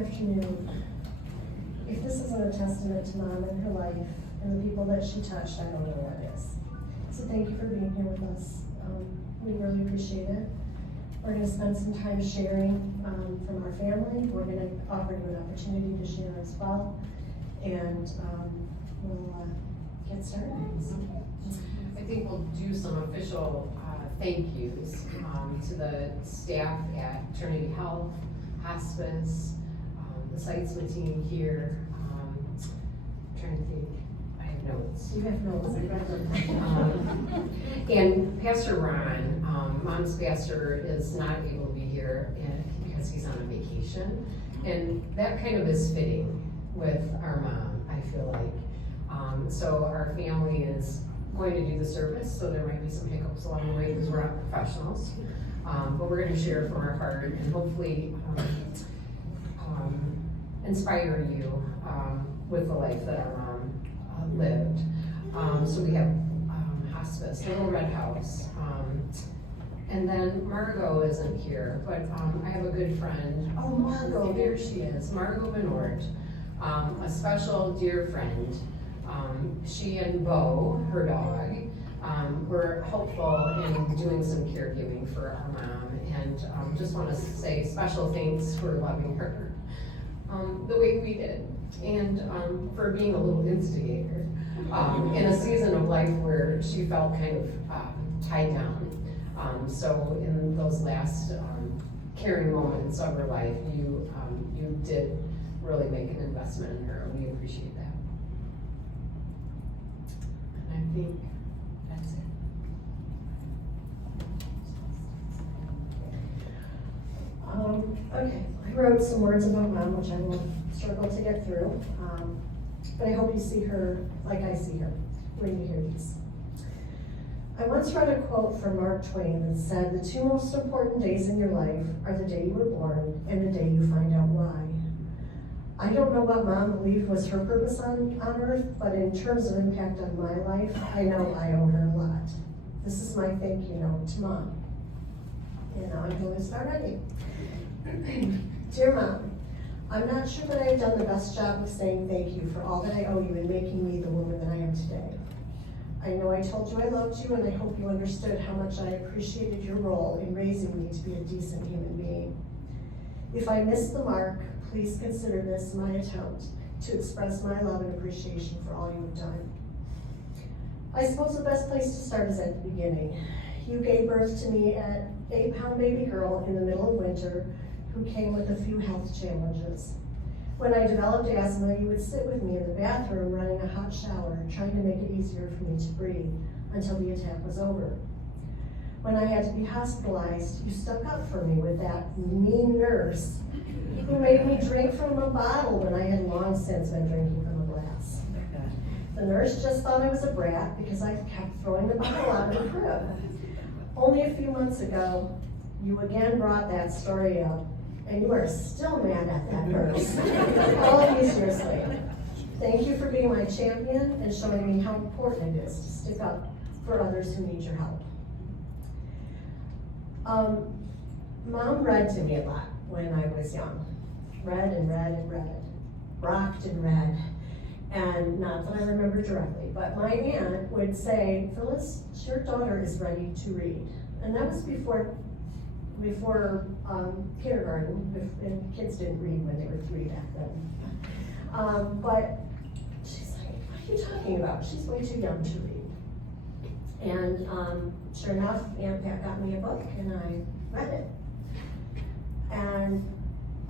afternoon. If this isn't a testament to Mom and her life and the people that she touched, I don't know what is. So thank you for being here with us. We really appreciate it. We're going to spend some time sharing from our family. We're going to offer you an opportunity to share as well. And we'll get started. I think we'll do some official thank yous to the staff at Trinity Health, Hospice, the Sitesman team here. I'm trying to think, I have notes. You have notes, I read them. And Pastor Ron, Mom's pastor, is not able to be here because he's on a vacation. And that kind of is fitting with our mom, I feel like. So our family is going to do the service, so there might be some hiccups along the way because we're not professionals. But we're going to share from our heart and hopefully inspire you with the life that our mom lived. So we have Hospice, Little Red House, and then Margot isn't here, but I have a good friend. Oh, Margot, there she is, Margot Benort, a special dear friend. She and Bo, her dog, were helpful in doing some caregiving for our mom, and just want to say special thanks for loving her the way we did, and for being a little instigator in a season of life where she felt kind of tied down. So in those last caring moments of her life, you did really make an investment in her, and we appreciate that. And I think that's it. Okay, I wrote some words about Mom, which I will struggle to get through, but I hope you see her like I see her when you hear these. I once read a quote from Mark Twain that said, "The two most important days in your life are the day you were born and the day you find out why." I don't know what Mom believed was her purpose on earth, but in terms of impact on my life, I know I owe her a lot. This is my thank you note to Mom. And now I'm going to start writing. Dear Mom, I'm not sure that I have done the best job of saying thank you for all that I owe you in making me the woman that I am today. I know I told you I loved you, and I hope you understood how much I appreciated your role in raising me to be a decent human being. If I missed the mark, please consider this my attempt to express my love and appreciation for all you have done. I suppose the best place to start is at the beginning. You gave birth to me an 8-pound baby girl in the middle of winter who came with a few health challenges. When I developed asthma, you would sit with me in the bathroom running a hot shower, trying to make it easier for me to breathe until the attack was over. When I had to be hospitalized, you stuck up for me with that mean nurse who made me drink from a bottle when I had long since been drinking from a glass. The nurse just thought I was a brat because I kept throwing the bottle out of the crib. Only a few months ago, you again brought that story up, and you are still mad at that nurse all of these years later. Thank you for being my champion and showing me how important it is to stick up for others who need your help. Mom read to me a lot when I was young. Read and read and read. Rocked and read. And not that I remember directly, but my aunt would say, "Phyllis, your daughter is ready to read." And that was before kindergarten, and kids didn't read when they were 3 back then. But she's like, "What are you talking about? She's way too young to read." And sure enough, Aunt Pat got me a book and I read it. And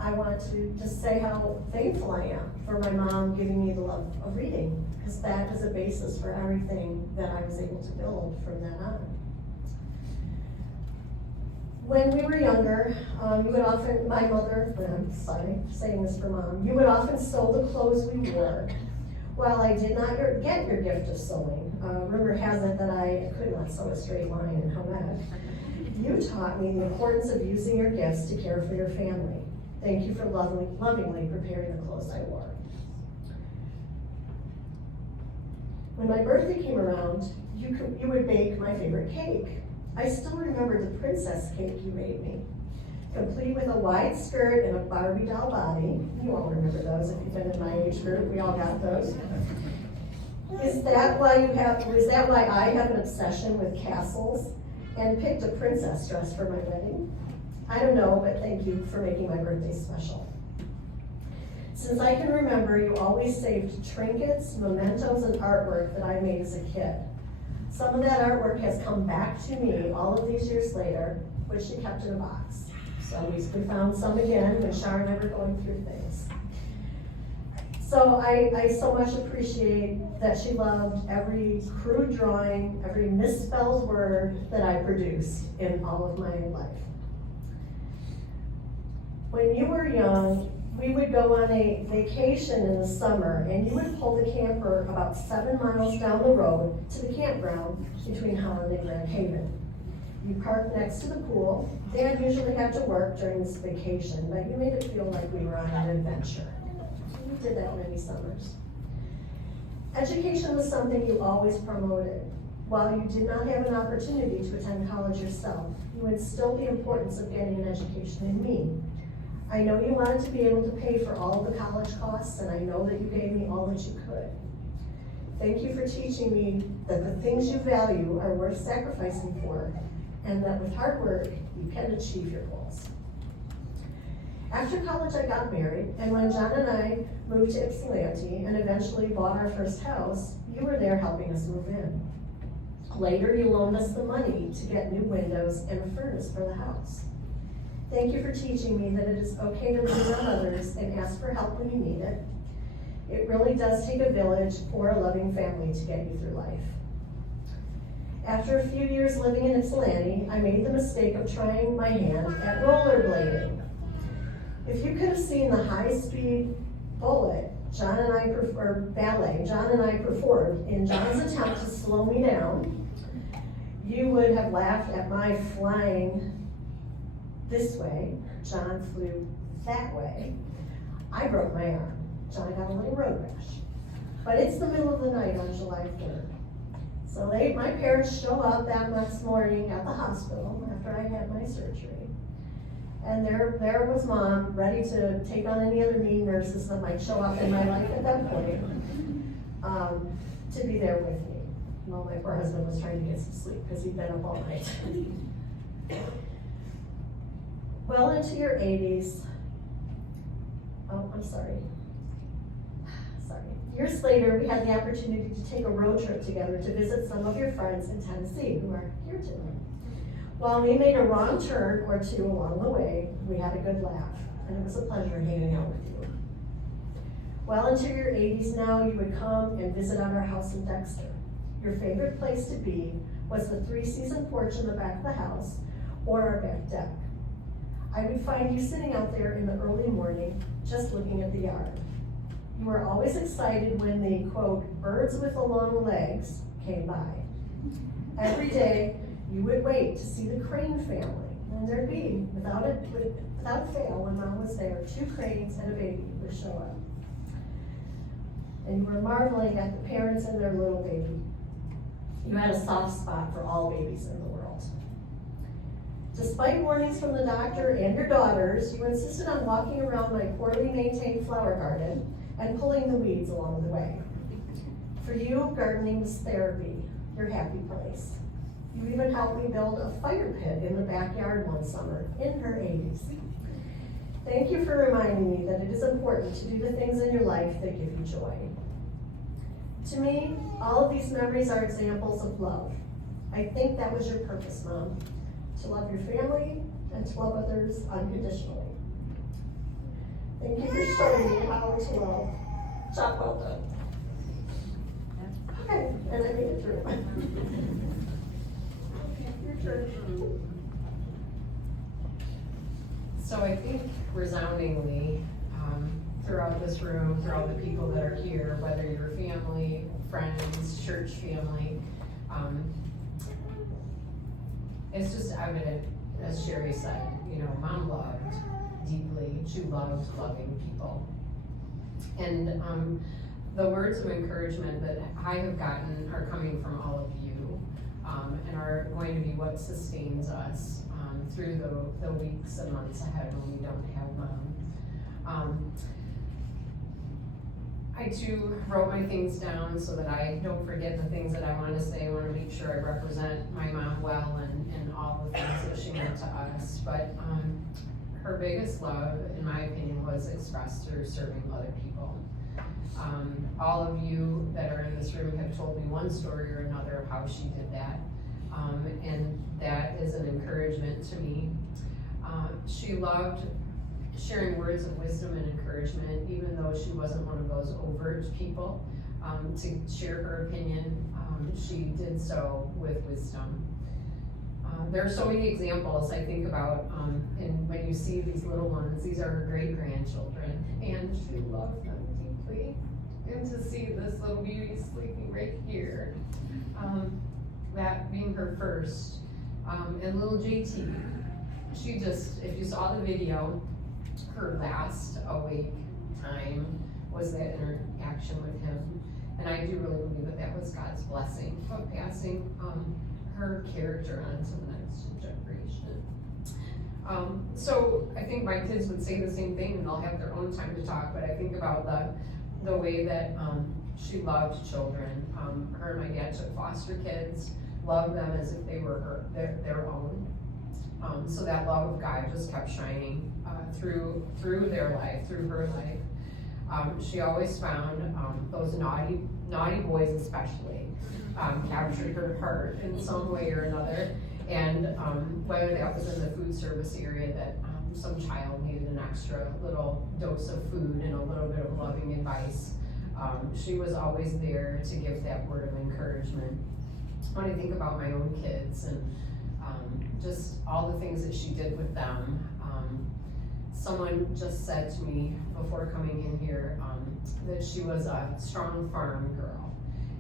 I want to just say how thankful I am for my mom giving me the love of reading, because that is a basis for everything that I was able to build from then on. When we were younger, you would often, my mother, I'm sorry, saying this for Mom, you would often sew the clothes we wore. While I did not get your gift of sewing, rumor has it that I could not sew a straight line in home ec, you taught me the importance of using your gifts to care for your family. Thank you for lovingly preparing the clothes I wore. When my birthday came around, you would bake my favorite cake. I still remember the princess cake you made me. complete with a wide skirt and a Barbie doll body. You all remember those if you've been in my age group. We all got those. Is that why I have an obsession with castles and picked a princess dress for my wedding? I don't know, but thank you for making my birthday special. Since I can remember, you always saved trinkets, mementos, and artwork that I made as a kid. Some of that artwork has come back to me all of these years later, which she kept in a box. So we found some again when Shar and I were going through things. So I so much appreciate that she loved every crude drawing, every misspelled word that I produced in all of my life. When you were young, we would go on a vacation in the summer, and you would pull the camper about 7 miles down the road to the campground between Holland and Grand Haven. You parked next to the pool. Dad usually had to work during this vacation, but you made it feel like we were on an adventure. We did that many summers. Education was something you always promoted. While you did not have an opportunity to attend college yourself, you instilled the importance of getting an education in me. I know you wanted to be able to pay for all of the college costs, and I know that you gave me all that you could. Thank you for teaching me that the things you value are worth sacrificing for, and that with hard work, you can achieve your goals. After college, I got married, and when John and I moved to Ypsilanti and eventually bought our first house, you were there helping us move in. Later, you loaned us the money to get new windows and a furnace for the house. Thank you for teaching me that it is okay to lean on others and ask for help when you need it. It really does take a village or a loving family to get you through life. After a few years living in Ypsilanti, I made the mistake of trying my hand at rollerblading. If you could have seen the high-speed ballet John and I performed in John's attempt to slow me down, you would have laughed at my flying this way. John flew that way. I broke my arm. John got a little road rash. But it's the middle of the night on July 3rd. So my parents show up that next morning at the hospital after I had my surgery. And there was Mom, ready to take on any other mean nurses that might show up in my life at that point, to be there with me. Well, my poor husband was trying to get some sleep because he'd been up all night. Well into your 80s, Years later, we had the opportunity to take a road trip together to visit some of your friends in Tennessee who are here today. While we made a wrong turn or two along the way, we had a good laugh, and it was a pleasure hanging out with you. Well into your 80s now, you would come and visit at our house in Dexter. Your favorite place to be was the 3-season porch in the back of the house or our back deck. I would find you sitting out there in the early morning, just looking at the yard. You were always excited when the, quote, birds with the long legs came by. Every day, you would wait to see the crane family, and there'd be, without fail, when Mom was there, 2 cranes and a baby would show up. And you were marveling at the parents and their little baby. You had a soft spot for all babies in the world. Despite warnings from the doctor and your daughters, you insisted on walking around my poorly maintained flower garden and pulling the weeds along the way. For you, gardening was therapy, your happy place. You even helped me build a fire pit in the backyard one summer in her 80s. Thank you for reminding me that it is important to do the things in your life that give you joy. To me, all of these memories are examples of love. I think that was your purpose, Mom, to love your family and to love others unconditionally. Thank you for showing me how to love. Job well done. Okay, and I made it through. Your turn. So I think resoundingly, throughout this room, throughout the people that are here, whether you're family, friends, church family, it's just evident, as Sherry said, Mom loved deeply. She loved loving people. And the words of encouragement that I have gotten are coming from all of you, and are going to be what sustains us through the weeks and months ahead when we don't have Mom. I too wrote my things down so that I don't forget the things that I want to say. I want to make sure I represent my mom well and all the things that she meant to us. But her biggest love, in my opinion, was expressed through serving other people. All of you that are in this room have told me one story or another of how she did that. And that is an encouragement to me. She loved sharing words of wisdom and encouragement, even though she wasn't one of those overt people. To share her opinion, she did so with wisdom. There are so many examples I think about, and when you see these little ones, these are her great-grandchildren, and she loves them deeply. And to see this little beauty sleeping right here, that being her first, and little JT, she just, if you saw the video, her last awake time was that interaction with him. And I do really believe that that was God's blessing of passing her character on to the next generation. So I think my kids would say the same thing, and they'll have their own time to talk, but I think about the way that she loved children. Her and my dad took foster kids, loved them as if they were their own. So that love of God just kept shining through their life, through her life. She always found those naughty boys especially captured her heart in some way or another. And whether that was in the food service area that some child needed an extra little dose of food and a little bit of loving advice, she was always there to give that word of encouragement. When I think about my own kids and just all the things that she did with them, someone just said to me before coming in here that she was a strong farm girl,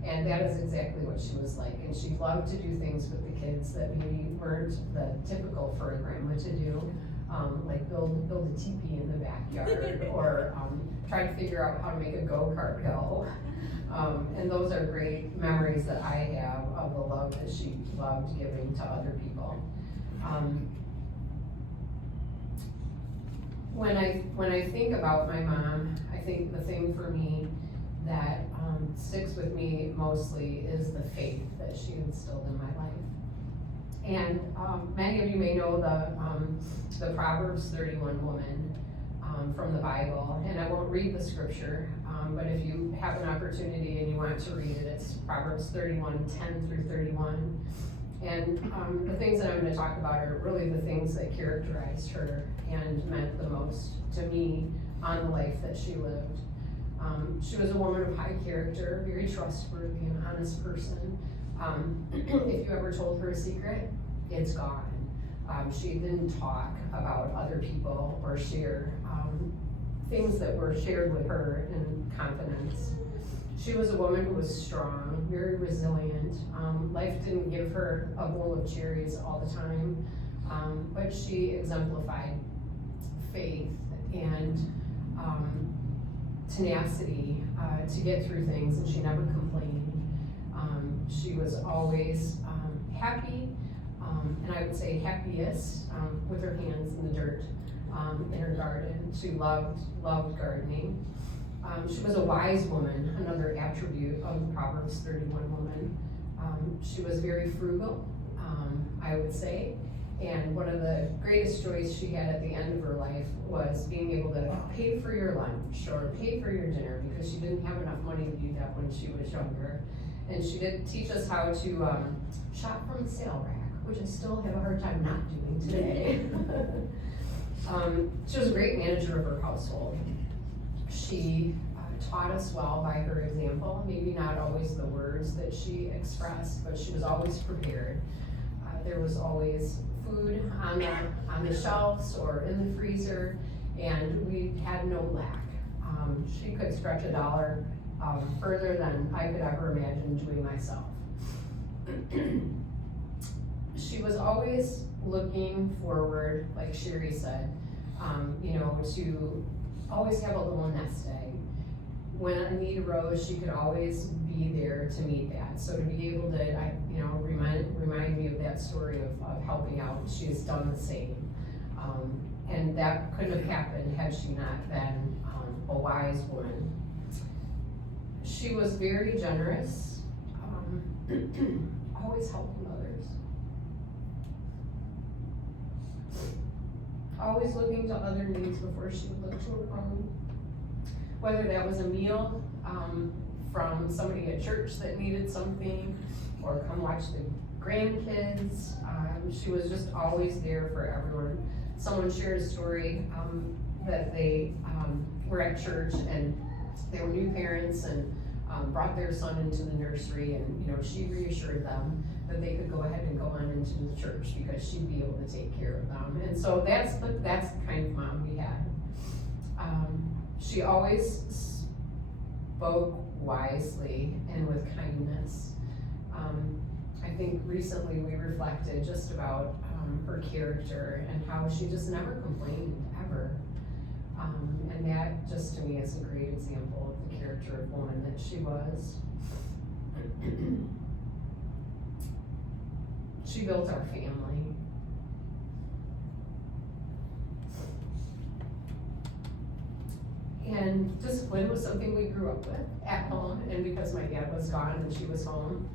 and that is exactly what she was like. And she loved to do things with the kids that maybe weren't the typical for a grandma to do, like build a teepee in the backyard or try to figure out how to make a go-kart go. And those are great memories that I have of the love that she loved giving to other people. When I think about my mom, I think the thing for me that sticks with me mostly is the faith that she instilled in my life. And many of you may know the Proverbs 31 woman from the Bible, and I won't read the scripture, but if you have an opportunity and you want to read it, it's Proverbs 31, 10 through 31. And the things that I'm going to talk about are really the things that characterized her and meant the most to me on the life that she lived. She was a woman of high character, very trustworthy and honest person. If you ever told her a secret, it's gone. She didn't talk about other people or share things that were shared with her in confidence. She was a woman who was strong, very resilient. Life didn't give her a bowl of cherries all the time, but she exemplified faith and tenacity to get through things, and she never complained. She was always happy, and I would say happiest with her hands in the dirt in her garden. She loved gardening. She was a wise woman, another attribute of the Proverbs 31 woman. She was very frugal, I would say, and one of the greatest joys she had at the end of her life was being able to pay for your lunch or pay for your dinner, because she didn't have enough money to do that when she was younger. And she did teach us how to shop from the sale rack, which I still have a hard time not doing today. She was a great manager of her household. She taught us well by her example, maybe not always the words that she expressed, but she was always prepared. There was always food on the shelves or in the freezer, and we had no lack. She could stretch $1 further than I could ever imagine doing myself. She was always looking forward, like Sherry said, to always have a little nest egg. When a need arose, she could always be be there to meet that. So to be able to, remind me of that story of helping out, she has done the same. And that couldn't have happened had she not been a wise woman. She was very generous, always helping others. Always looking to other needs before she would look to her own. Whether that was a meal from somebody at church that needed something, or come watch the grandkids. She was just always there for everyone. Someone shared a story that they were at church and they were new parents and brought their son into the nursery, and she reassured them that they could go ahead and go on into the church because she'd be able to take care of them. And so that's the kind of mom we had. She always spoke wisely and with kindness. I think recently we reflected just about her character and how she just never complained, ever. And that just to me is a great example of the character of woman that she was. She built our family. And discipline was something we grew up with at home, and because my dad was gone and she was home,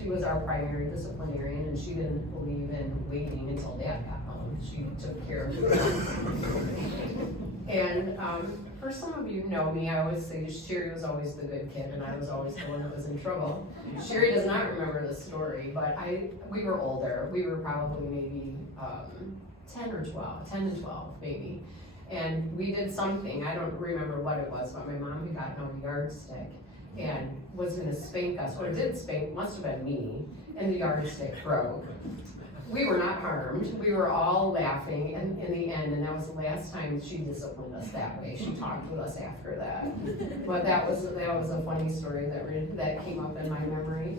she was our primary disciplinarian, and she didn't believe in waiting until dad got home. She took care of it. And for some of you who know me, I always say Sherry was always the good kid, and I was always the one that was in trouble. Sherry does not remember the story, but we were older. We were probably maybe 10 and 12 maybe. And we did something, I don't remember what it was, but my mom had gotten out a yardstick and was gonna spank us, or did spank, must have been me, and the yardstick broke. We were not harmed, we were all laughing in the end, and that was the last time she disciplined us that way. She talked with us after that. But that was a funny story that came up in my memory.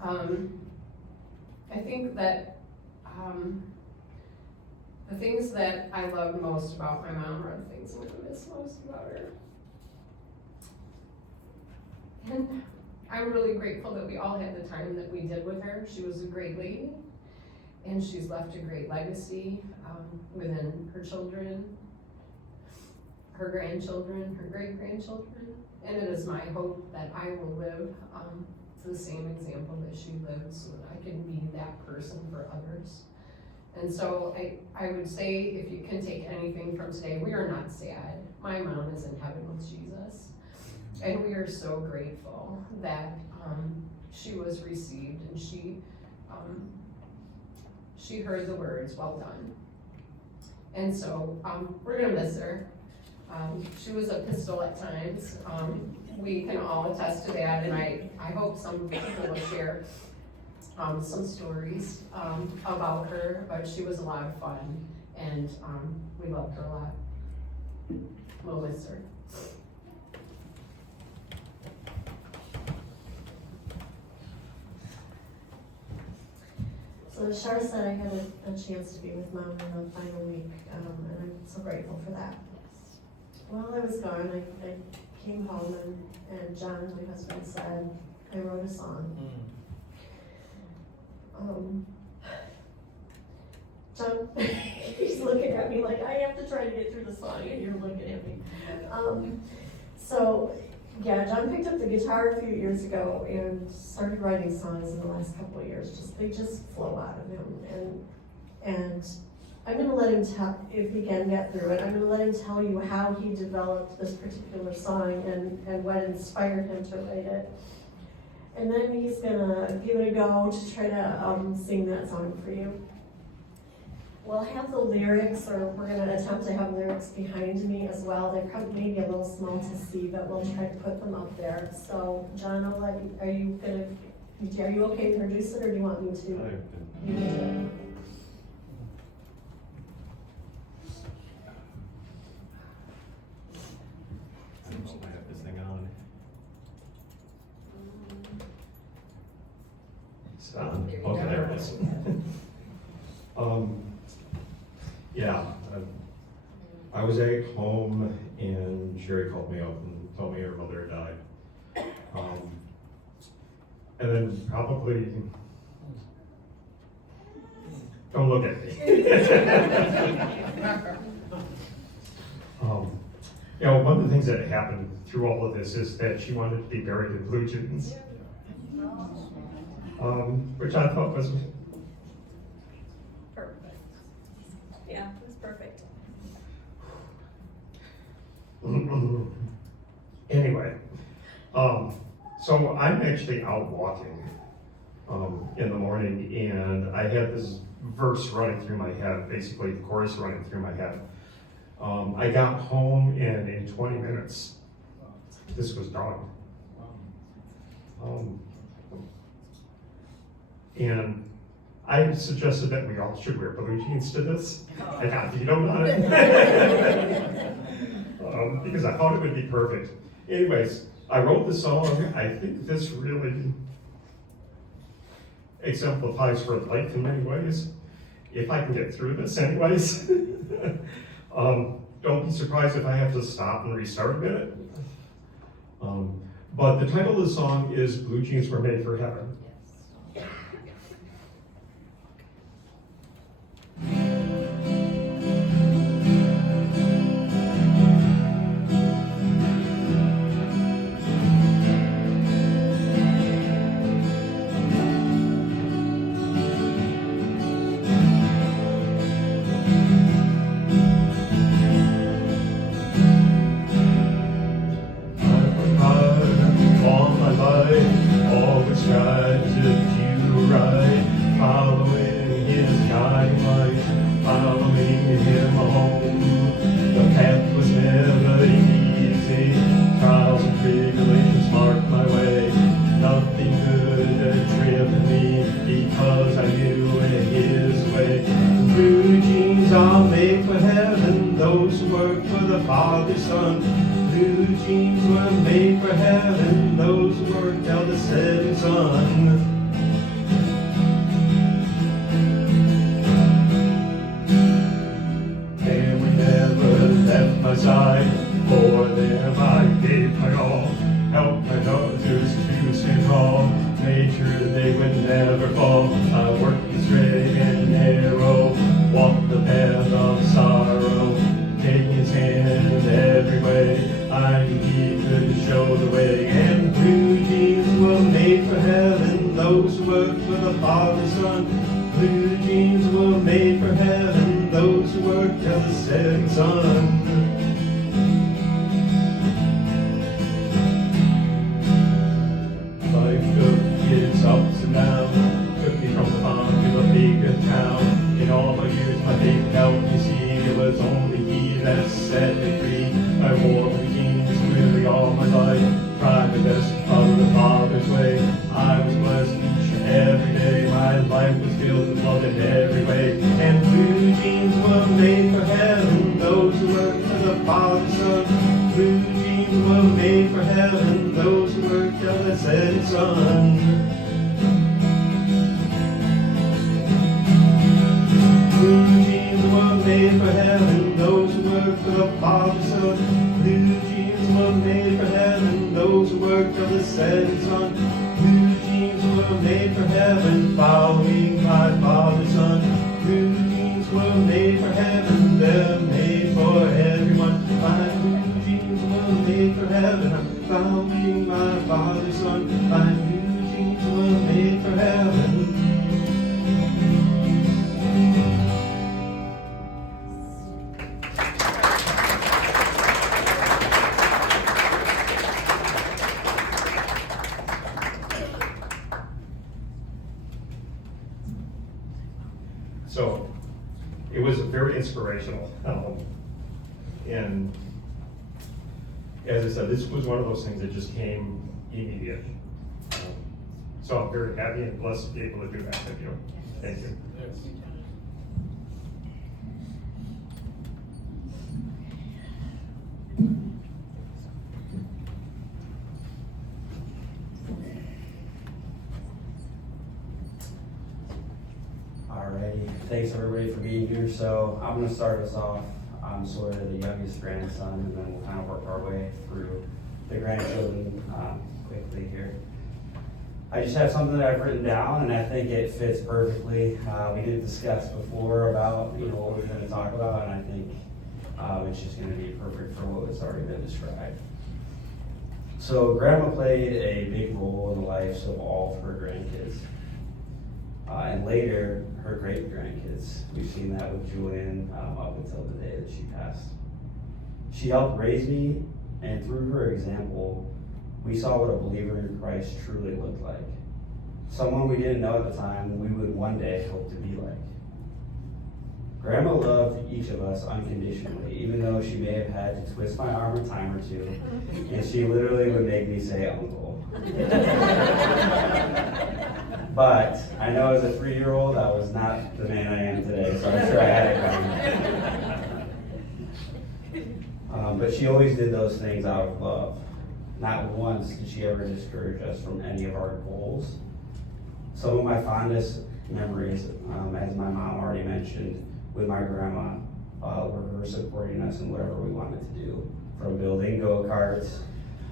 I think that the things that I loved most about my mom are the things I'm gonna miss most about her. And I'm really grateful that we all had the time that we did with her. She was a great lady, and she's left a great legacy within her children, her grandchildren, her great-grandchildren. And it is my hope that I will live the same example that she lived, so that I can be that person for others. And so I would say, if you can take anything from today, we are not sad. My mom is in heaven with Jesus. And we are so grateful that she was received, and she heard the words, "Well done." And so we're gonna miss her. She was a pistol at times. We can all attest to that, and I hope some people will share some stories about her, but she was a lot of fun, and we loved her a lot. We'll miss her. So as Shar said, I had a chance to be with Mom in the final week, and I'm so grateful for that. While I was gone, I came home, and John, my husband, said, I wrote a song. John, he's looking at me like, I have to try to get through the song, and you're looking at me. Yeah, John picked up the guitar a few years ago and started writing songs in the last couple of years. They just flow out of him. And I'm gonna let him tell, if he can get through it, I'm gonna let him tell you how he developed this particular song and what inspired him to write it. And then he's gonna give it a go to try to sing that song for you. We'll have the lyrics, or we're gonna attempt to have lyrics behind me as well. They're probably maybe a little small to see, but we'll try to put them up there. So, John, are you okay to introduce it, or do you want me to? You do it. I don't know if I have this thing on. It's on. Okay, there it is. Yeah, I was at home and Sherry called me up and told me her mother had died. And then probably, don't look at me. You know, one of the things that happened through all of this is that she wanted to be buried in blue jeans. Which I thought was Perfect. Yeah, it was perfect. Anyway, so I'm actually out walking in the morning, and I had this verse running through my head, basically the chorus running through my head. I got home, and in 20 minutes, this was done. And I suggested that we all should wear blue jeans to this. I got vetoed on it. Because I thought it would be perfect. Anyways, I wrote the song. I think this really exemplifies for life in many ways. If I can get through this anyways. Don't be surprised if I have to stop and restart a minute. But the title of the song is Blue Jeans Were Made for Heaven. So it was very inspirational. And as I said, this was one of those things that just came immediate. So I'm very happy and blessed to be able to do that with you. Thank you. Alrighty, thanks everybody for being here. So I'm gonna start us off. I'm sort of the youngest grandson, and then we'll kind of work our way through the grandchildren. quickly here. I just have something that I've written down, and I think it fits perfectly. We did discuss before about what we're going to talk about, and I think it's just going to be perfect for what has already been described. So Grandma played a big role in the lives of all of her grandkids, and later her great grandkids. We've seen that with Julian up until the day that she passed. She helped raise me, and through her example, we saw what a believer in Christ truly looked like. Someone we didn't know at the time we would one day hope to be like. Grandma loved each of us unconditionally, even though she may have had to twist my arm a time or two, and she literally would make me say uncle. But I know as a 3-year-old, I was not the man I am today, so I'm sure I had it coming. But she always did those things out of love. Not once did she ever discourage us from any of our goals. Some of my fondest memories, as my mom already mentioned, with my grandma, were her supporting us in whatever we wanted to do, from building go-karts,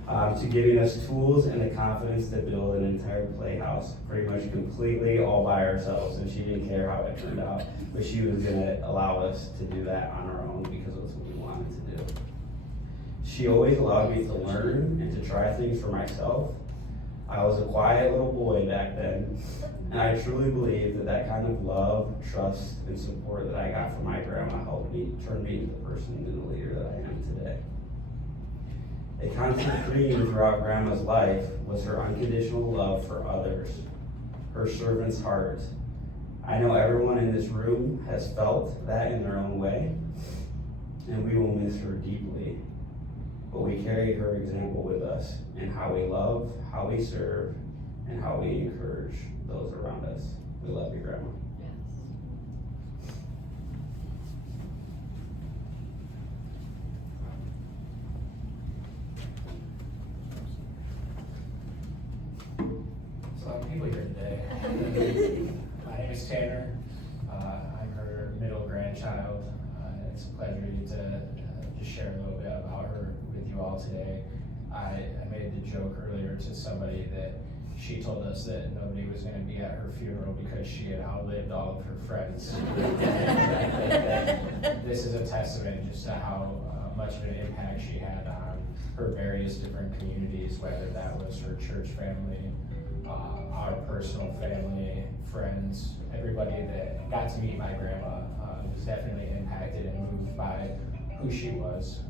to giving us tools and the confidence to build an entire playhouse, pretty much completely all by ourselves, and she didn't care how it turned out, but she was gonna allow us to do that on our own because it was what we wanted to do. She always allowed me to learn and to try things for myself. I was a quiet little boy back then, and I truly believe that kind of love, trust, and support that I got from my grandma helped me turn me into the person and the leader that I am today. A constant theme throughout Grandma's life was her unconditional love for others, her servant's heart. I know everyone in this room has felt that in their own way, and we will miss her deeply. But we carry her example with us in how we love, how we serve, and how we encourage those around us. We love you, Grandma. So I'm people here today. My name is Tanner. I'm her middle grandchild. It's a pleasure to just share a little bit about her with you all today. I made the joke earlier to somebody that she told us that nobody was going to be at her funeral because she had outlived all of her friends. And I think that this is a testament just to how much of an impact she had on her various different communities, whether that was her church family, our personal family, friends, everybody that got to meet my grandma was definitely impacted and moved by who she was.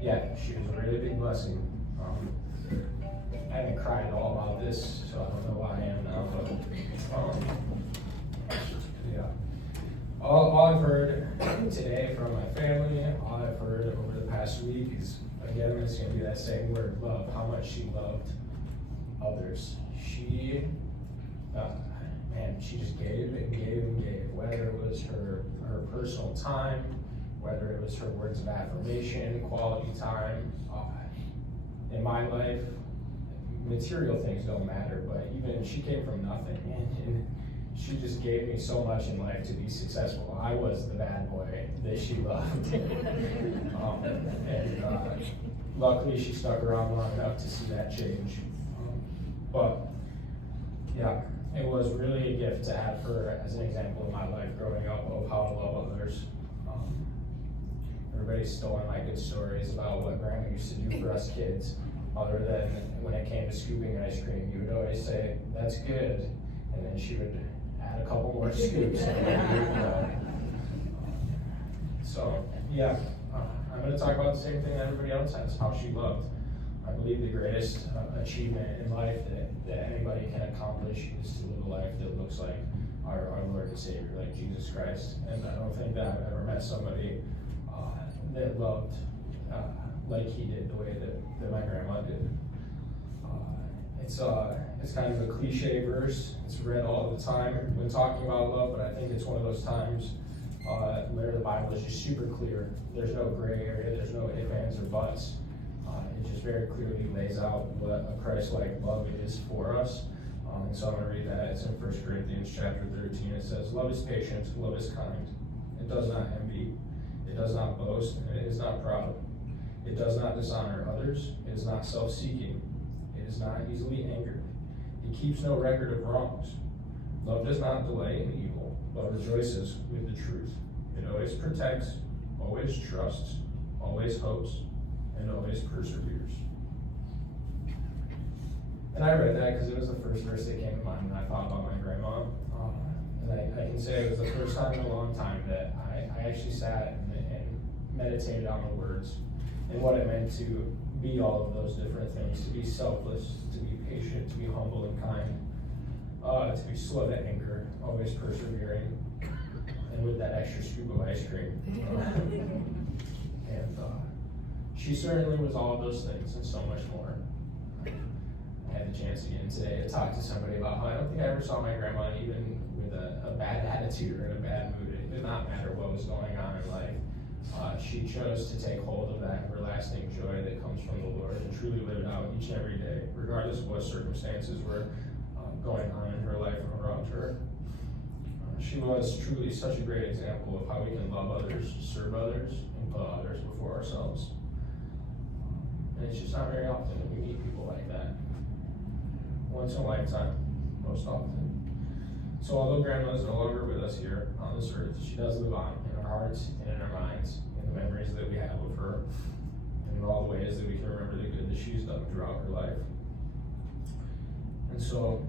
Yeah, she was a really big blessing. I haven't cried at all about this, so I don't know why I am now, but yeah. All I've heard today from my family, all I've heard over the past week is, again, it's gonna be that same word, love, how much she loved others. She, she just gave and gave and gave, whether it was her personal time, whether it was her words of affirmation, quality time. In my life, material things don't matter, but even she came from nothing, and she just gave me so much in life to be successful. I was the bad boy that she loved. Luckily she stuck around long enough to see that change. But yeah, it was really a gift to have her as an example in my life growing up of how to love others. Everybody's stolen my good stories about what Grandma used to do for us kids, other than when it came to scooping ice cream. You would always say, "That's good," and then she would add a couple more scoops. So yeah, I'm going to talk about the same thing that everybody else has, how she loved. I believe the greatest achievement in life that anybody can accomplish is to live a life that looks like our Lord and Savior, like Jesus Christ. And I don't think that I've ever met somebody that loved like he did, the way that my grandma did. It's kind of a cliche verse. It's read all the time when talking about love, but I think it's one of those times where the Bible is just super clear. There's no gray area, there's no ifs, ands, or buts. It just very clearly lays out what a Christ-like love is for us. And so I'm going to read that. It's in 1 Corinthians chapter 13. It says, "Love is patient, love is kind. It does not envy. It does not boast, and it is not proud. It does not dishonor others. It is not self-seeking. is not easily angered. It keeps no record of wrongs. Love does not delight in evil, but rejoices with the truth. It always protects, always trusts, always hopes, and always perseveres. And I read that because it was the first verse that came to mind when I thought about my grandma. And I can say it was the first time in a long time that I actually sat and meditated on the words and what it meant to be all of those different things, to be selfless, to be patient, to be humble and kind, to be slow to anger, always persevering, and with that extra scoop of ice cream. And she certainly was all of those things and so much more. I had the chance again today to talk to somebody about how I don't think I ever saw my grandma even with a bad attitude or in a bad mood. It did not matter what was going on in life. She chose to take hold of that everlasting joy that comes from the Lord and truly live it out each and every day, regardless of what circumstances were going on in her life or around her. She was truly such a great example of how we can love others, serve others, and put others before ourselves. And it's just not very often that we meet people like that. Once in a lifetime, most often. So although Grandma is no longer with us here on this earth, she does live on in our hearts and in our minds, in the memories that we have of her, and in all the ways that we can remember the good that she's done throughout her life. And so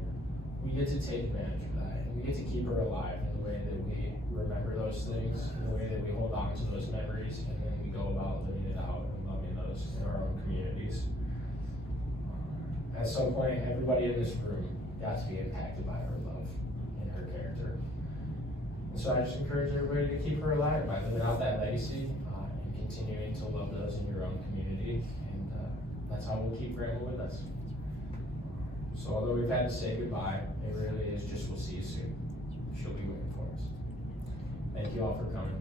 we get to take advantage of that, and we get to keep her alive in the way that we remember those things, in the way that we hold on to those memories, and then we go about living it out and loving those in our own communities. At some point, everybody in this room got to be impacted by her love and her character. And so I just encourage everybody to keep her alive by living out that legacy and continuing to love those in your own community. And that's how we'll keep Grandma with us. So although we've had to say goodbye, it really is just we'll see you soon. She'll be waiting for us. Thank you all for coming.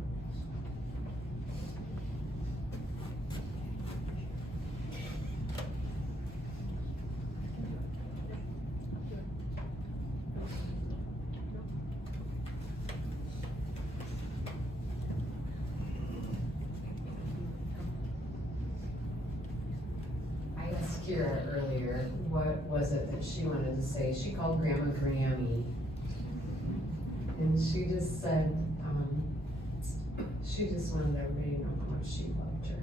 Kira earlier, what was it that she wanted to say? She called Grandma Grammy. And she just said, she just wanted everybody to know how much she loved her,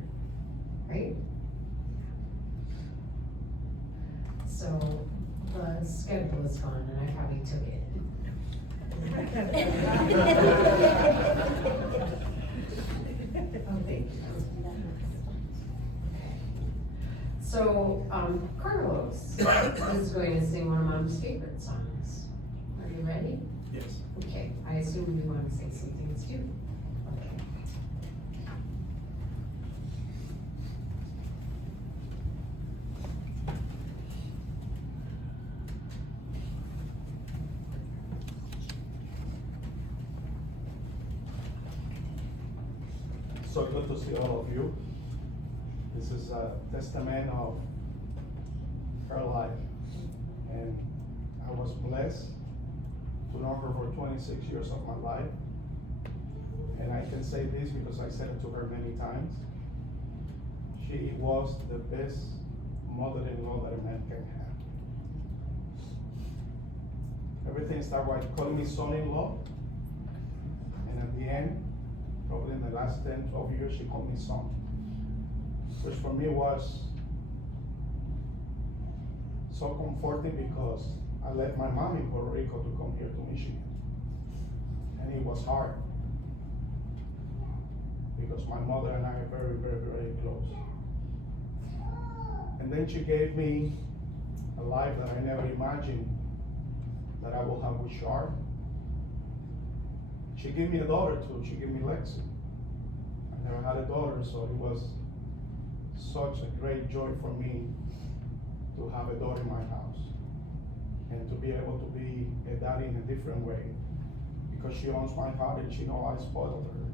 right? So the schedule is gone and I probably took it. Oh, thank you. So, Carlos is going to sing one of Mom's favorite songs. Are you ready? Yes. Okay, I assume you want to say something too. Okay. So good to see all of you. This is a testament of her life. And I was blessed to know her for 26 years of my life. And I can say this because I said it to her many times. She was the best mother-in-law that a man can have. Everything started by calling me son-in-law. And at the end, probably in the last 10, 12 years, she called me son. Which for me was so comforting because I left my mom in Puerto Rico to come here to Michigan. And it was hard because my mother and I are very, very, very close. And then she gave me a life that I never imagined that I will have with Shar. She gave me a daughter too. She gave me Lexi. I never had a daughter, so it was such a great joy for me to have a daughter in my house and to be able to be a daddy in a different way because she owns my heart and she knows I spoiled her.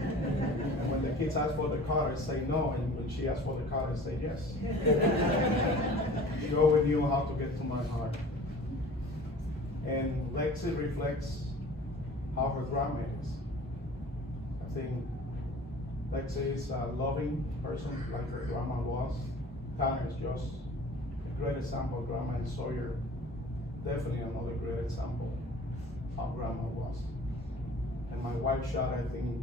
And when the kids ask for the car, I say no, and when she asks for the car, I say yes. She always knew how to get to my heart. And Lexi reflects how her grandma is. I think Lexi is a loving person like her grandma was. Tana is just a great example. Grandma and Sawyer, definitely another great example how grandma was. And my wife Shad, I think,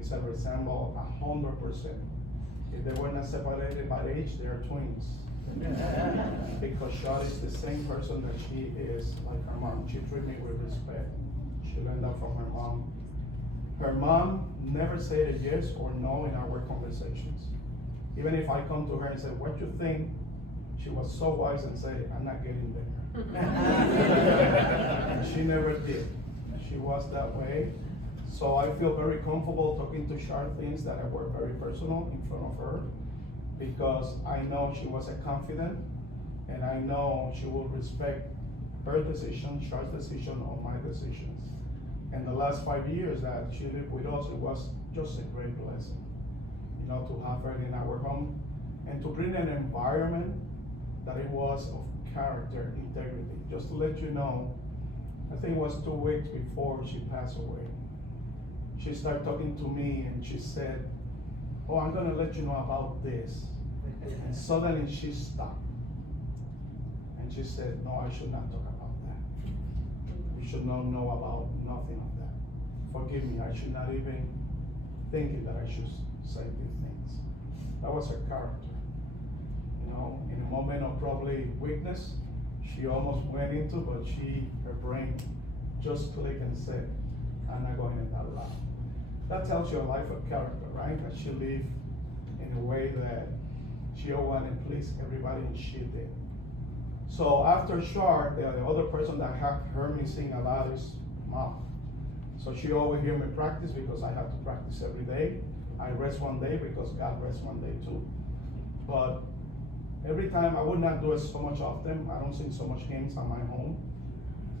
is a resemble 100%. If they were not separated by age, they are twins. Because Shad is the same person that she is like her mom. She treats me with respect. She learned that from her mom. Her mom never said a yes or no in our conversations. Even if I come to her and say, what you think? She was so wise and said, I'm not getting there. And she never did. She was that way. So I feel very comfortable talking to Shad things that were very personal in front of her, because I know she was a confident, and I know she will respect her decision, Shad's decision, or my decisions. And the last 5 years that she lived with us, it was just a great blessing, you know, to have her in our home and to bring an environment that it was of character, integrity. Just to let you know, I think it was 2 weeks before she passed away. She started talking to me and she said, oh, I'm gonna let you know about this. And suddenly she stopped. And she said, no, I should not talk about that. You should not know about nothing of that. Forgive me, I should not even thinking that I should say these things. That was her character. You know, in a moment of probably weakness, she almost went into, but her brain just clicked and said, I'm not going in that route. That tells you a life of character, right? That she lived in a way that she wanted to please everybody, and she did. So after Shar, the other person that had heard me sing a lot is Mom. So she always hear me practice because I have to practice every day. I rest one day because God rests one day too. But every time, I would not do it so much often. I don't sing so much hymns at my home.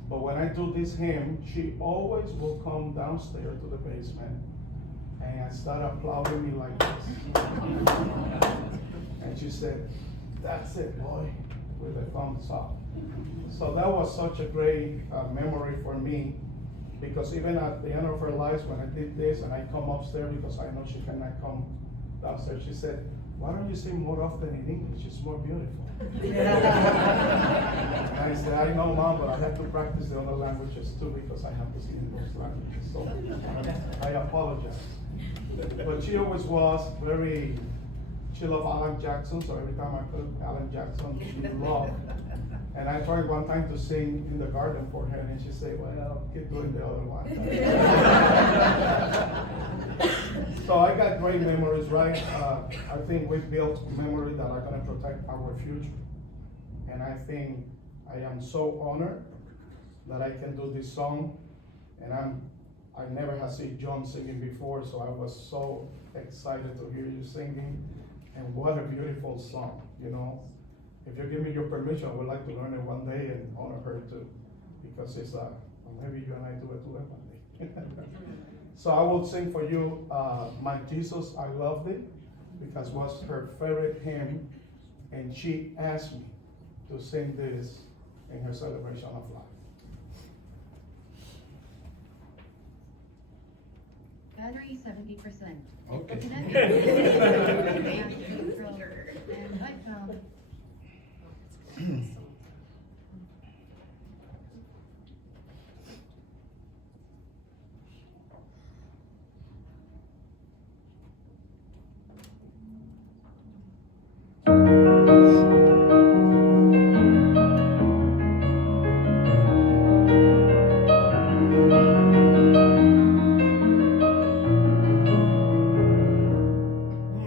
But when I do this hymn, she always will come downstairs to the basement and start applauding me like this. And she said, that's it, boy, with a thumbs up. So that was such a great memory for me, because even at the end of her life, when I did this and I come upstairs because I know she cannot come downstairs, she said, why don't you sing more often in English? It's more beautiful. And I said, I know, Mom, but I have to practice the other languages too, because I have to sing in those languages. So I apologize. But she always was she loved Alan Jackson, so every time I put Alan Jackson, she loved. And I tried one time to sing in the garden for her, and she said, well, keep doing the other one. So I got great memories, right? I think we built memories that are gonna protect our future. And I think I am so honored that I can do this song. And I never have seen John singing before, so I was so excited to hear you singing. And what a beautiful song, you know. If you give me your permission, I would like to learn it one day and honor her too. Because it's maybe you and I do it too one day. So I will sing for you, My Jesus, I Love Thee, because it was her favorite hymn, and she asked me to sing this in her celebration of life. Battery 70%. Okay. And I found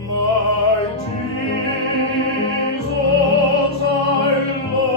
My Jesus, I love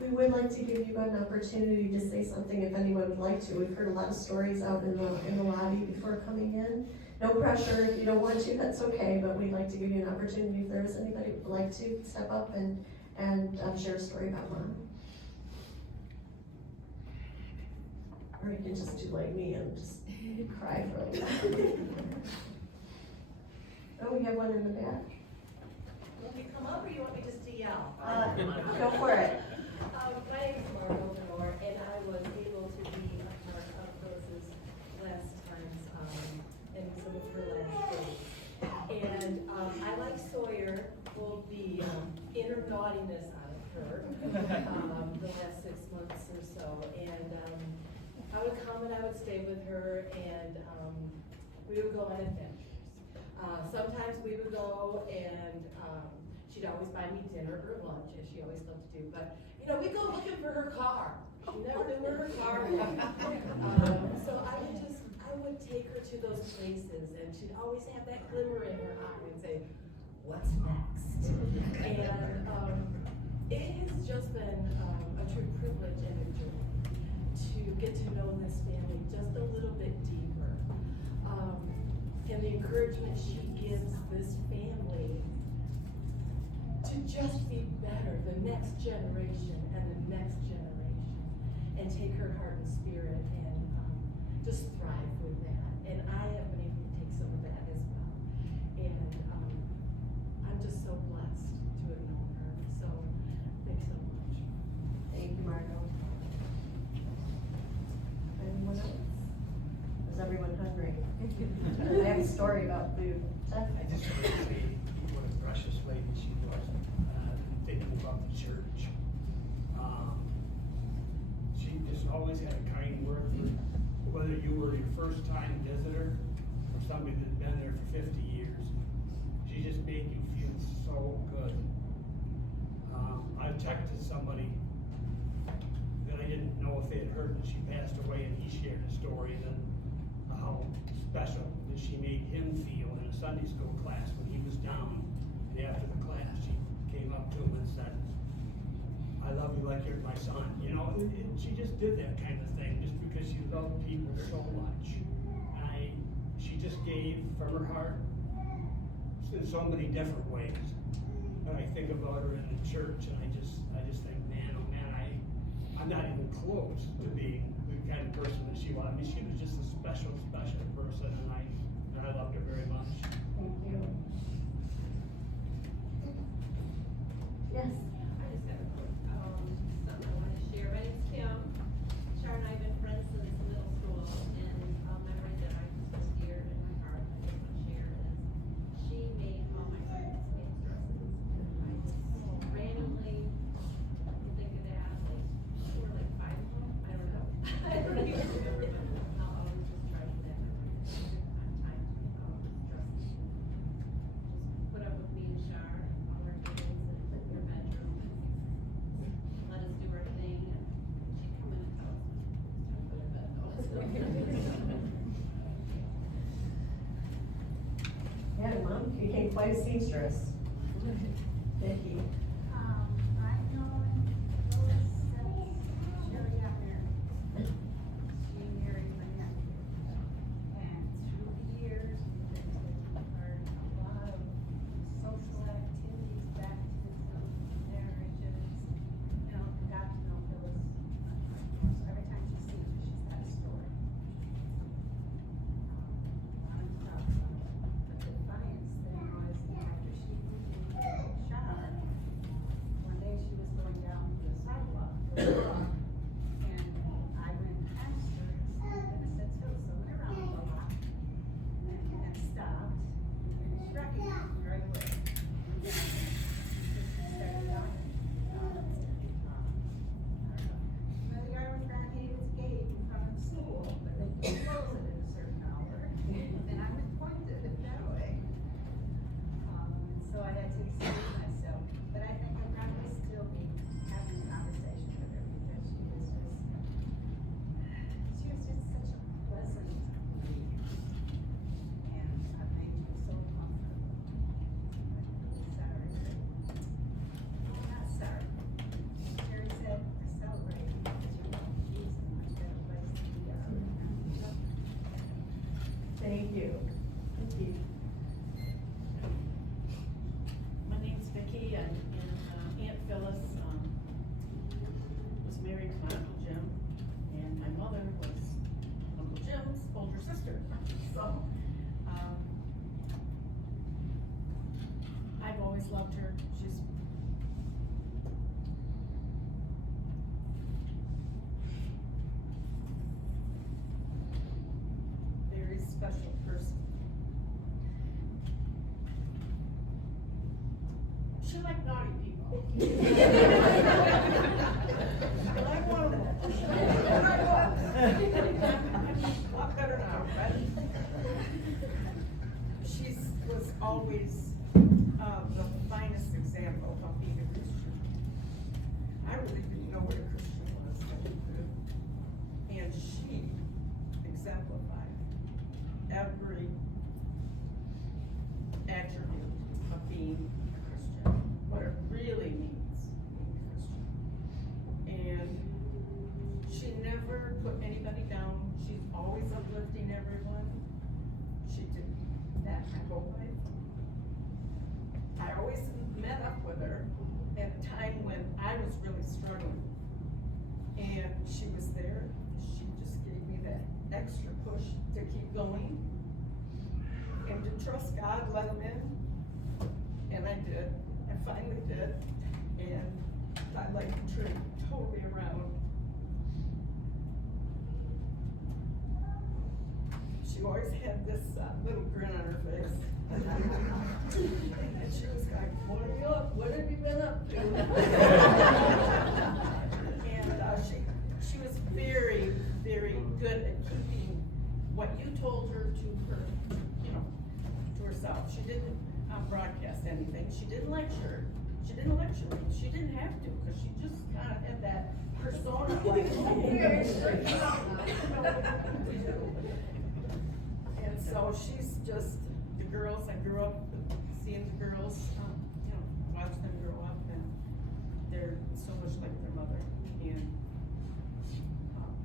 We would like to give you an opportunity to say something if anyone would like to. We've heard a lot of stories out in the lobby before coming in. No pressure, if you don't want to, that's okay, but we'd like to give you an opportunity if there is anybody who would like to step up and share a story about mom. Or you can just do like me and just cry for a while. Oh, we have one in the back. You want me to come up or you want me just to yell? Go for it. My name is Margot Lenore, and I was able to be a part of Phyllis's last times, and some of her last days. And I, like Sawyer, pulled the inner naughtiness out of her the last 6 months or so. And I would come and I would stay with her, and we would go on adventures. Sometimes we would go and she'd always buy me dinner or lunch, as she always loved to do. But we'd go looking for her car. She never knew where her car was. So I would take her to those places, and she'd always have that glimmer in her eye and say, "What's next?" And it has just been a true privilege and a joy to get to know this family just a little bit deeper. And the encouragement she gives this family to just be better, the next generation and the next generation, and take her heart and spirit and just thrive with that. And I have been able to take some of that as well. And I'm just so blessed to have known her. So thanks so much. Thank you, Margot. Anyone else? Is everyone hungry? I have a story about food. I just want to say what a precious lady she was, thinking about the church. She just always had a kind word for whether you were your first time visitor or somebody that's been there for 50 years. She just made you feel so good. I've texted somebody that I didn't know if they had heard that she passed away, and he shared a story that how special that she made him feel in a Sunday school class when he was down. And after the class, she came up to him and said, "I love you like you're my son." She just did that kind of thing just because she loved people so much. And she just gave from her heart in so many different ways. And I think about her in the church, and I just think, man, oh man, I'm not even close to being the kind of person that she was. I mean, she was just a special person, and I loved her very much. Thank you. Yes. I just have a quick, something I want to share. My name's Kim. Char and I have been friends since middle school, and a memory that I just dear in my heart I just want to share is she made all my bridesmaids dresses. I just randomly think of that, like, there were like 5 of them. I don't know. I don't even remember, but I'll always just treasure that memory. Time to make all those dresses. Just put up with me and Char, all our kids, and your bedroom, and let us do our thing, and she'd come in and tell us when it was time to go to bed. Yeah, Mom became quite a seamstress. Vicki. And I went past her, and I said, so went around a lot, and stopped, and she recognized me right away. And she started talking. The guy was granted he was gate in front of the school, but they could close it at a certain hour, and I was pointed that way. So I had to excuse myself, but I think I'd probably still be having a conversation with her because she was just such a pleasant lady. And I made her so comfortable. I'm sorry. I'm not sorry. Sherry said, I celebrate because you know, she's a much better place to be. Thank you. Thank you. My name's Vicki, and Aunt Phyllis, was married to my Uncle Jim, and my mother was Uncle Jim's older sister. So, I've always loved her. She's a very special person. She liked naughty people. And I wanted them. And I was. A lot better now, but she was always the finest example of being a Christian. I really didn't know what a Christian was. And she exemplified every attribute of being what it really means being a Christian. And she never put anybody down. She's always uplifting everyone. She did that my whole life. I always met up with her at a time when I was really struggling. And she was there. She just gave me that extra push to keep going and to trust God, let him in. And I did. I finally did, and I like turned totally around. She always had this little grin on her face. And she was like, what are you up? What have you been up to? And she was very, very good at keeping what you told her to her, to herself. She didn't broadcast anything. She didn't lecture. She didn't lecture me. She didn't have to, because she just kind of had that persona like, and so she's just, the girls, I grew up seeing the girls, watch them grow up, and they're so much like their mother. And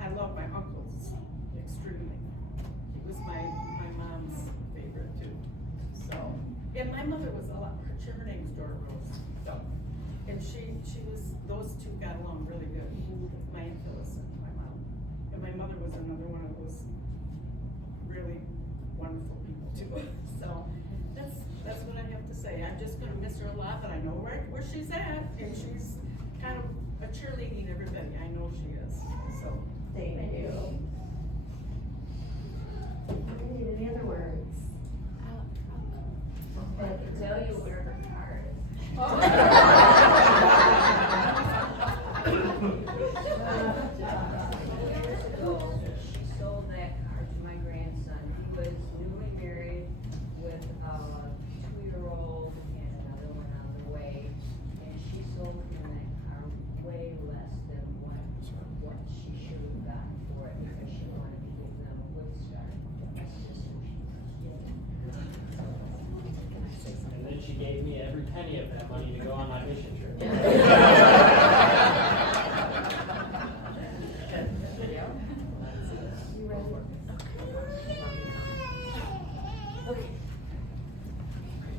I love my uncles extremely. He was my mom's favorite too. So. And my mother was a lot, her name's Dora Rose. So, and she was, those two got along really good, my Aunt Phyllis and my mom. And my mother was another one of those really wonderful people too. So, that's what I have to say. I'm just gonna miss her a lot, but I know where she's at, and she's kind of a cheerleading everybody. I know she is, so. Thank you. Any other words? I can tell you where her car is. Years ago, she sold that car to my grandson. He was newly married with a 2-year-old and another one on the way. And she sold him that car way less than what she should have gotten for it, because she wanted to give them a good start. That's just who she was. And then she gave me every penny of that money to go on my mission trip.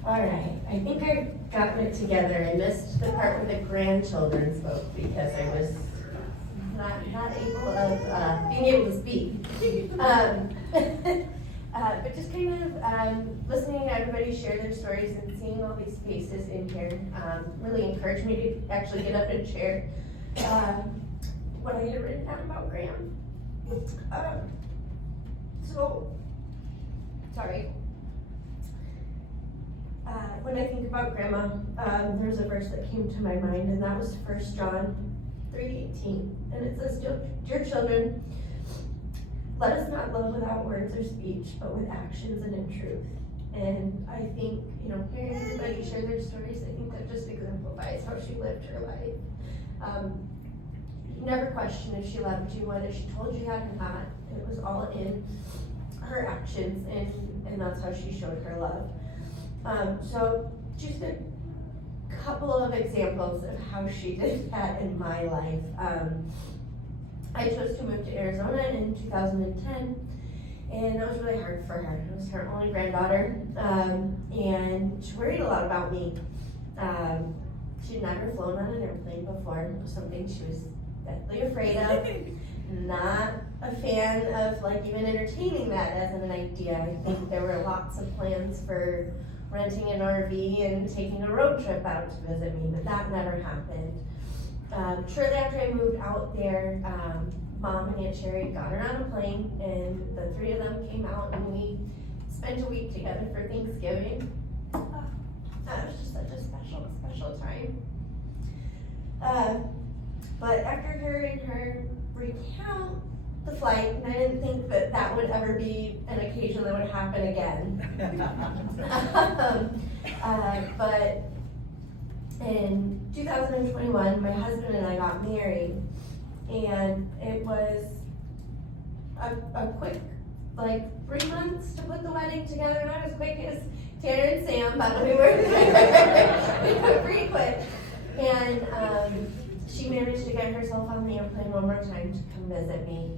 All right, I think I got it together. I missed the part where the grandchildren spoke because I was not able of being able to speak. But just kind of listening to everybody share their stories and seeing all these faces in here really encouraged me to actually get up and share. what I had written down about Graham. Sorry. When I think about Grandma, there's a verse that came to my mind, and that was 1 John 3:18, and it says, "Dear children, let us not love without words or speech, but with actions and in truth." And I think, hearing everybody share their stories, I think that just exemplifies how she lived her life. You never questioned if she loved you, whether she told you that or not. It was all in her actions, and that's how she showed her love. So just a couple of examples of how she did that in my life. I chose to move to Arizona in 2010, and it was really hard for her. It was her only granddaughter, and she worried a lot about me. She'd never flown on an airplane before. It was something she was deathly afraid of. Not a fan of even entertaining that as an idea. I think there were lots of plans for renting an RV and taking a road trip out to visit me, but that never happened. Shortly after I moved out there, Mom and Aunt Sherry got her on a plane, and the three of them came out, and we spent a week together for Thanksgiving. That was just such a special, special time. But after hearing her recount the flight, and I didn't think that that would ever be an occasion that would happen again. But in 2021, my husband and I got married, and it was a quick, 3 months to put the wedding together, not as quick as Tanner and Sam, but we were pretty quick. And she managed to get herself on the airplane one more time to come visit me,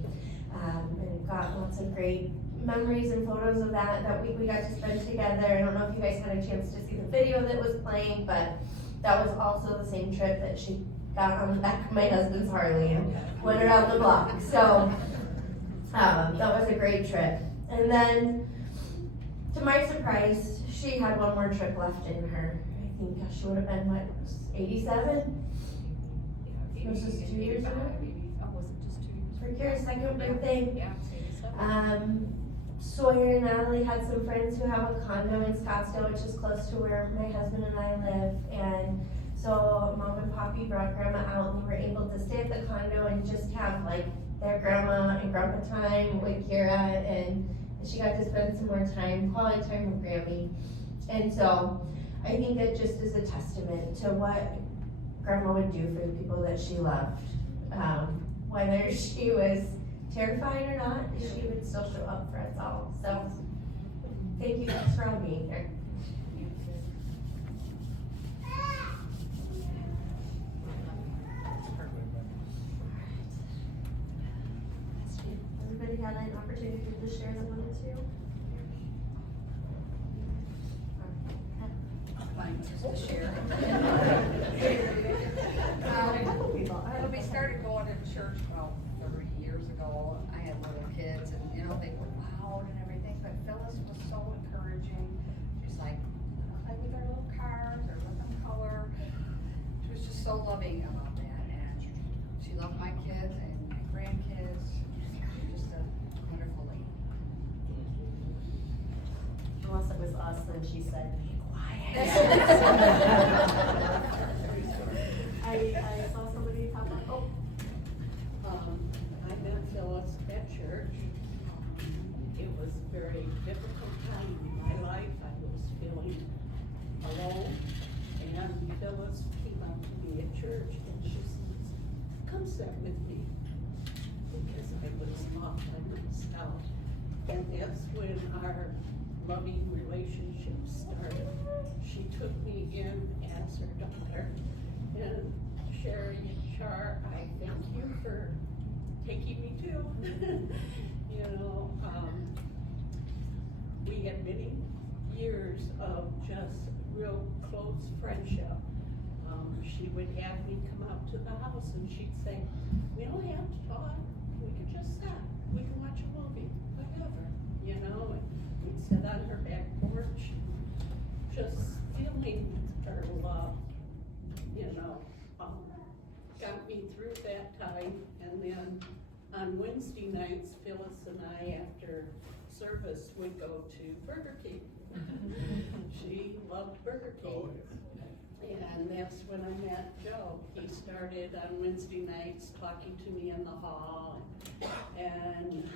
and got lots of great memories and photos of that week we got to spend together. I don't know if you guys had a chance to see the video that was playing, but that was also the same trip that she got on the back of my husband's Harley and went around the block. So that was a great trip. And then, to my surprise, she had one more trip left in her. I think she would have been, 87? This was 2 years ago? Was it just 2 years? For Kira's second birthday. Yeah, 87. Sawyer and Natalie had some friends who have a condo in Scottsdale, which is close to where my husband and I live. And so Mom and Poppy brought Grandma out, and we were able to stay at the condo and just have their grandma and grandpa time with Kira, and she got to spend some more time, quality time with Grammy. And so I think it just is a testament to what Grandma would do for the people that she loved. Whether she was terrified or not, she would still show up for us all. So thank you guys for all being here. Everybody had an opportunity to share that wanted to? Mine just to share. When we started going to church about 30 years ago, I had little kids, and they were loud and everything, but Phyllis was so encouraging. She's like, play with our little cars or let them color. She was just so loving about that, and she loved my kids and my grandkids. Just a wonderful lady. Unless it was us, then she said, "Be quiet." I saw somebody pop up. I met Phyllis at church. It was a very difficult time in my life. I was feeling alone, and Phyllis came up to me at church, and she says, "Come sit with me," because I was off by myself. And that's when our loving relationship started. She took me in as her daughter, and Sherry and Char, I thank you for taking me too. We had many years of just real close friendship. She would have me come out to the house, and she'd say, "We don't have to talk, we can just sit, we can watch a movie, whatever," and we'd sit on her back porch, just feeling her love, got got me through that time, and then on Wednesday nights, Phyllis and I, after service, would go to Burger King. She loved Burger King. And that's when I met Joe. He started on Wednesday nights talking to me in the hall, and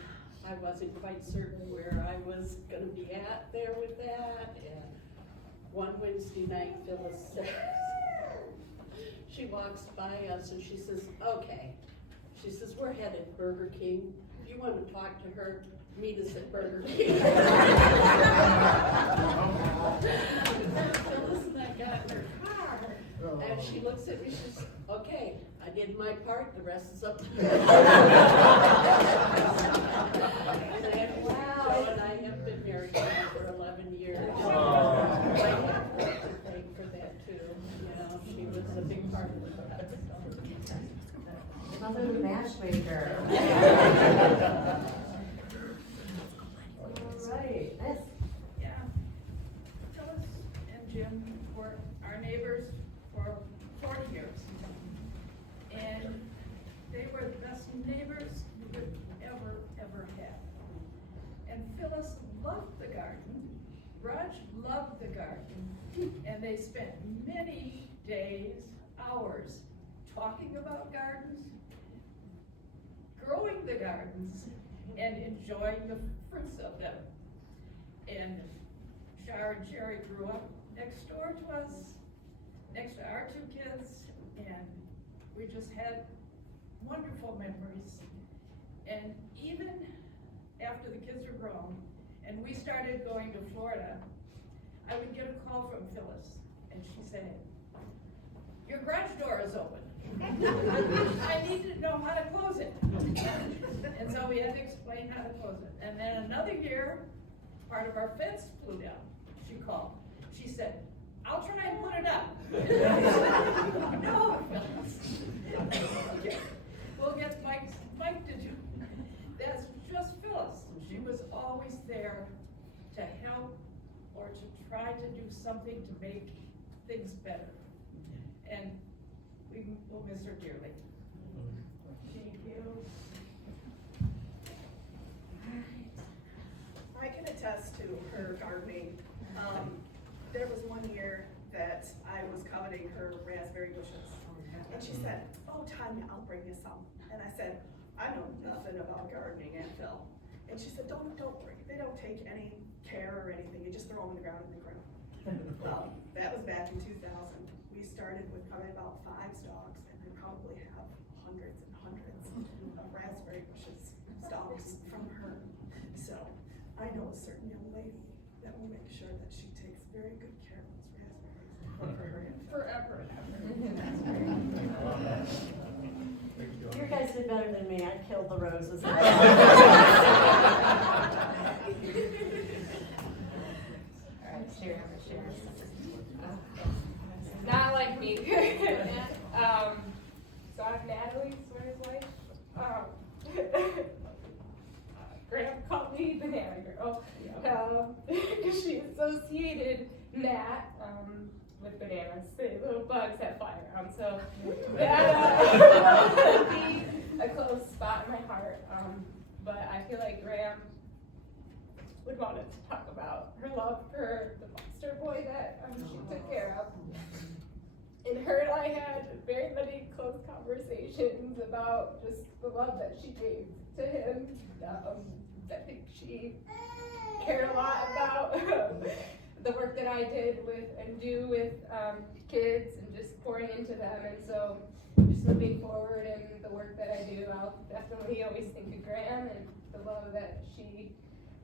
I wasn't quite certain where I was gonna be at there with that. And one Wednesday night, Phyllis says, she walks by us and she says, okay. She says, we're headed to Burger King. If you want to talk to her, meet us at Burger King. Phyllis and I got in her car, and she looks at me, she says, okay, I did my part, the rest is up to you. And Joe and I have been married now for 11 years. I have her to thank for that too. You know, she was a big part of that. Mother matchmaker. All right, yes. Yeah. Phyllis and Jim were our neighbors for 40 years. And they were the best neighbors we could ever have. And Phyllis loved the garden. Raj loved the garden. And they spent many days, hours, talking about gardens, growing the gardens, and enjoying the fruits of them. And Shar and Jerry grew up next door to us, next to our two kids, and we just had wonderful memories. And even after the kids were grown, and we started going to Florida, I would get a call from Phyllis, and she said, your garage door is open. I need to know how to close it. And so we had to explain how to close it. And then another year, part of our fence blew down. She called. She said, I'll try and put it up. No, Phyllis. Okay. We'll get Mike to do. That's just Phyllis. She was always there to help or to try to do something to make things better. And we will miss her dearly. Thank you. I can attest to her gardening. There was one year that I was coveting her raspberry bushes. And she said, oh, Tanya, I'll bring you some. And I said, I know nothing about gardening, Aunt Phil. And she said, don't worry. They don't take any care or anything. You just throw them in the ground and they grow. That was back in 2000. We started with probably about 5 stalks, and we probably have hundreds and hundreds of raspberry bushes, stalks from her. So I know a certain young lady that will make sure that she takes very good care of those raspberries forever. You guys did better than me. I killed the roses. Not like me. So I'm Natalie, Swear's wife. Graham called me Banana Girl because she associated Nat with bananas, the little bugs that fly around. So that would be a close spot in my heart. But I feel like Graham would want us to talk about her love for the foster boy that she took care of. And her and I had very many close conversations about just the love that she gave to him. I think she cared a lot about the work that I did and do with kids and just pouring into them. And so just moving forward in the work that I do, I'll definitely always think of Graham and the love that she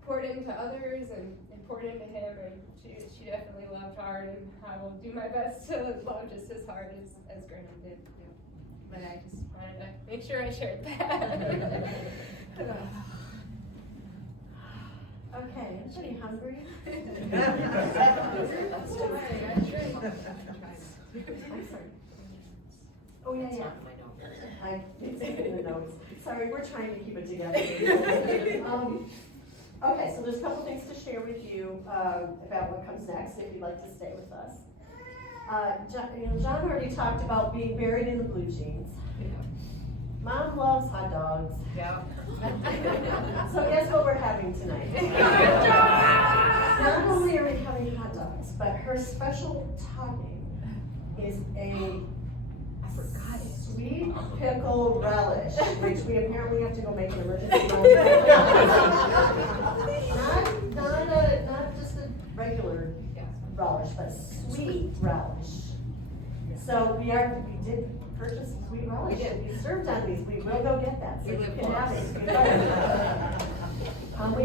poured into others and poured into him, and she definitely loved hard, and I will do my best to love just as hard as Graham did. But I just wanted to make sure I shared that. Okay, anybody hungry? I'm sorry. Oh, yeah. It's in the notes. Sorry, we're trying to keep it together. Okay, so there's a couple things to share with you about what comes next, if you'd like to stay with us. John already talked about being buried in the blue jeans. Mom loves hot dogs. Yeah. So guess what we're having tonight? Not only are we having hot dogs, but her special topping is a sweet pickle relish, which we apparently have to go make an emergency. Not just a regular relish, but sweet relish. So we did purchase sweet relish. We did. We served on these. We will go get that. So We you live can have close.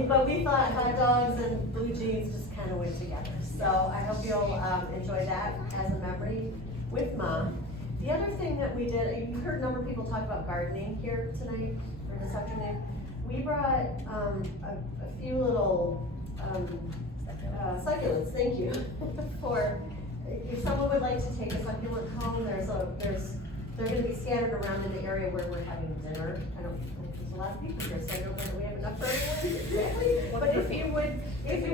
it. But we thought hot dogs and blue jeans just kind of went together. So I hope you'll enjoy that as a memory with Mom. The other thing that we did, you heard a number of people talk about gardening here tonight, or this afternoon. We brought a few little succulents, thank you, for, if someone would like to take a succulent home, they're gonna be scattered around in the area where we're having dinner. I don't think there's a lot of people here, so I don't know that we have enough for everyone exactly. But if you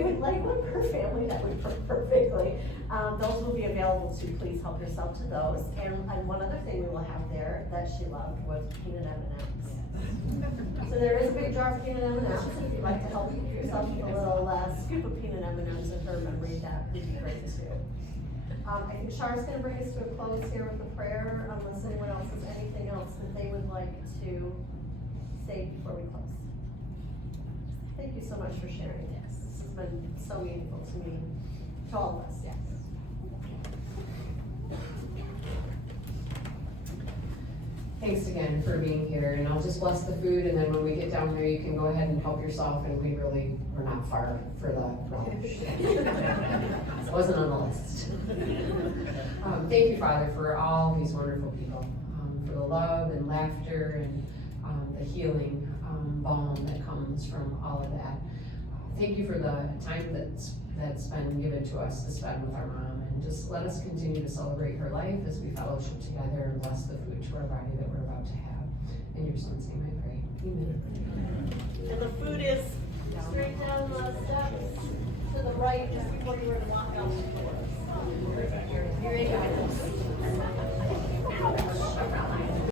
would like one per family, that would work perfectly. Those will be available too. Please help yourself to those. And one other thing we will have there that she loved was peanut M&Ms. So there is a big jar of peanut M&Ms. If you'd like to help yourself with a little scoop of peanut M&Ms in her memory, that would be great too. I think Char's going to bring us to a close here with a prayer, unless anyone else has anything else that they would like to say before we close. Thank you so much for sharing this. This has been so meaningful to me, to all of us. Yes. Thanks again for being here, and I'll just bless the food, and then when we get down there, you can go ahead and help yourself, and we're not far for the relish. It wasn't on the list. Thank you, Father, for all these wonderful people, for the love and laughter and the healing balm that comes from all of that. Thank you for the time that's been given to us to spend with our mom, and just let us continue to celebrate her life as we fellowship together and bless the food to our body that we're about to have. In your son's name I pray. Amen. And the food is straight down the steps to the right, just before you were to walk out the door. Here you go.